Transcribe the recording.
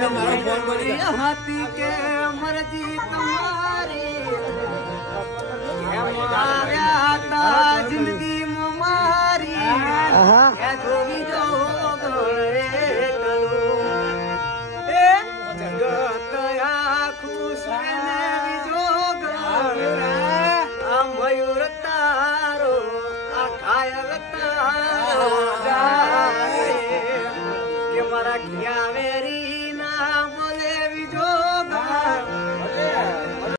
हाथी के मर्जी तुम्हारी जिंदगी मुमारी जोगी जो जगत खुश मयूर तारो घायल तारो के मरा किया मेरी